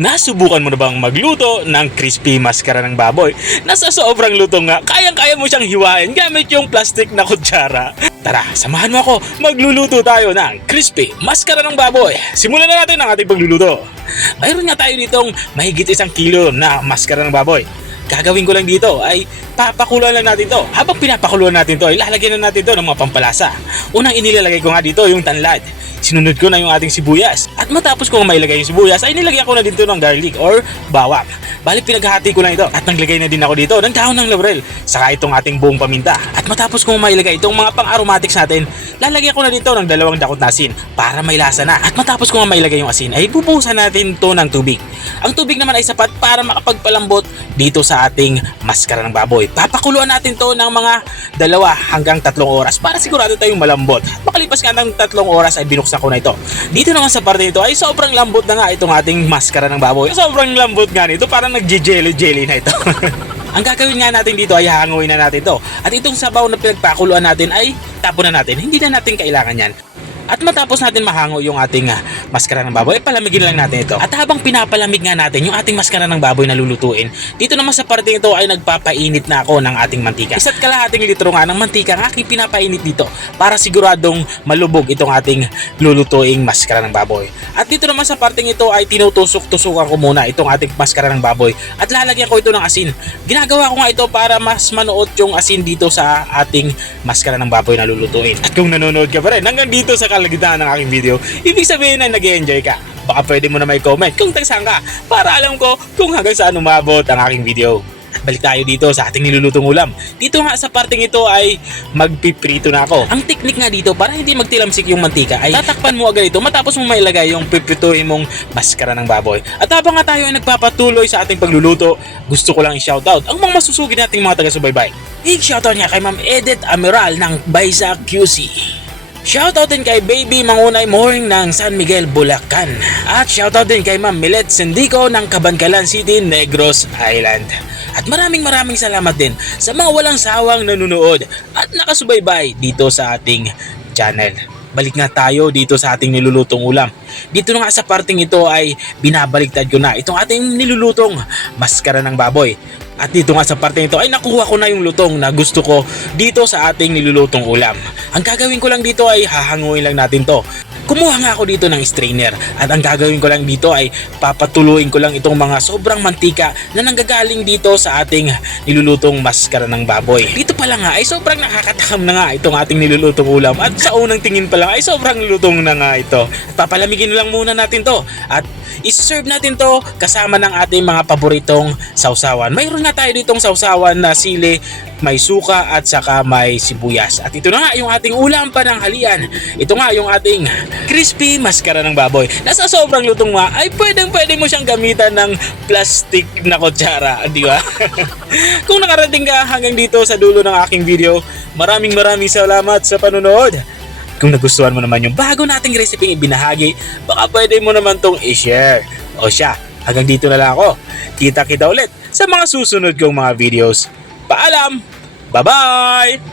Nasubukan mo na bang magluto ng crispy maskara ng baboy na sa sobrang lutong nga kayang-kaya mo siyang hiwain gamit yung plastic na kutsara? Tara, samahan mo ako, magluluto tayo ng crispy maskara ng baboy. Simulan na natin ang ating pagluluto. Mayroon nga tayo ditong mahigit 1 kilo na maskara ng baboy. Gagawin ko lang dito ay papakuluan lang natin to. Habang pinapakuluan natin to ay lalagyan na natin to ng mga pampalasa. Unang inilalagay ko nga dito yung tanlad. Sinunod ko na yung ating sibuyas. At matapos ko mailagay yung sibuyas ay nilagyan ko na dito ng garlic or bawang. Bali pinaghahati ko lang ito. At naglagay na din ako dito ng dahon ng laurel. Saka itong ating buong paminta. At matapos ko mailagay itong mga pang-aromatics natin, lalagyan ko na dito ng 2 dakot na asin para may lasa na. At matapos ko mailagay yung asin ay bubuhusan natin to ng tubig. Ang tubig naman ay sapat para makapagpalambot dito sa ating maskara ng baboy. Papakuluan natin to ng mga 2 hanggang 3 oras para sigurado tayong malambot. At makalipas nga ng 3 oras ay binuksan ko na ito. Dito naman sa parte nito ay sobrang lambot na nga itong ating maskara ng baboy. Sobrang lambot nga nito, parang nagje-jelly-jelly na ito. Ang gagawin nga natin dito ay hanguin na natin to. At itong sabaw na pinagpakuluan natin ay tapon na natin. Hindi na natin kailangan yan. At matapos natin mahango yung ating maskara ng baboy, palamigin lang natin ito. At habang pinapalamig nga natin yung ating maskara ng baboy na lulutuin, dito naman sa parte ito ay nagpapainit na ako ng ating mantika. 1.5 litro nga ng mantika ang aking pinapainit dito para siguradong malubog itong ating lulutuing maskara ng baboy. At dito naman sa parteng ito ay tinutusok-tusukan ko muna itong ating maskara ng baboy at lalagyan ko ito ng asin. Ginagawa ko nga ito para mas manuot yung asin dito sa ating maskara ng baboy na lulutuin. At kung nanonood ka pa rin hanggang dito sa kalagitnaan ng aking video, ibig sabihin na nag-enjoy ka. Baka pwede mo na may comment kung tagsaan ka para alam ko kung hanggang saan umabot ang aking video. At balik tayo dito sa ating nilulutong ulam. Dito nga sa parteng ito ay magpiprito na ako. Ang teknik nga dito para hindi magtilamsik yung mantika ay tatakpan mo agad ito matapos mo mailagay yung piprituhin mong maskara ng baboy. At habang nga tayo ay nagpapatuloy sa ating pagluluto, gusto ko lang i-shoutout ang mga masusugid nating mga taga-subaybay. I-shoutout nga kay Ma'am Edith Amiral ng Baisa QC. Shoutout din kay Baby Mangunay Moring ng San Miguel, Bulacan. At shoutout din kay Ma'am Milet Sendico ng Cabancalan City, Negros Island. At maraming salamat din sa mga walang sawang nanonood at nakasubaybay dito sa ating channel. Balik nga tayo dito sa ating nilulutong ulam. Dito na nga sa parteng ito ay binabaliktad ko na itong ating nilulutong maskara ng baboy. At dito nga sa parteng ito ay nakuha ko na yung lutong na gusto ko dito sa ating nilulutong ulam. Ang gagawin ko lang dito ay hahanguin lang natin to. Kumuha nga ako dito ng strainer at ang gagawin ko lang dito ay papatuluin ko lang itong mga sobrang mantika na nanggagaling dito sa ating nilulutong maskara ng baboy. Dito pa lang nga ay sobrang nakakatakam na nga itong ating nilulutong ulam at sa unang tingin pa lang ay sobrang lutong na nga ito. At papalamigin lang muna natin to at iserve natin to kasama ng ating mga paboritong sausawan. Mayroon nga tayo ditong sausawan na sili, may suka at saka may sibuyas. At ito na nga yung ating ulam pananghalian. Ito nga yung ating crispy maskara ng baboy. Nasa sobrang lutong nga ay pwede mo siyang gamitan ng plastic na kutsara, di ba? Kung nakarating ka hanggang dito sa dulo ng aking video, maraming salamat sa panonood. Kung nagustuhan mo naman yung bago nating recipe ibinahagi, baka pwede mo naman tong i-share. O siya, hanggang dito na lang ako. Kita-kita ulit sa mga susunod kong mga videos. Paalam! Bye-bye!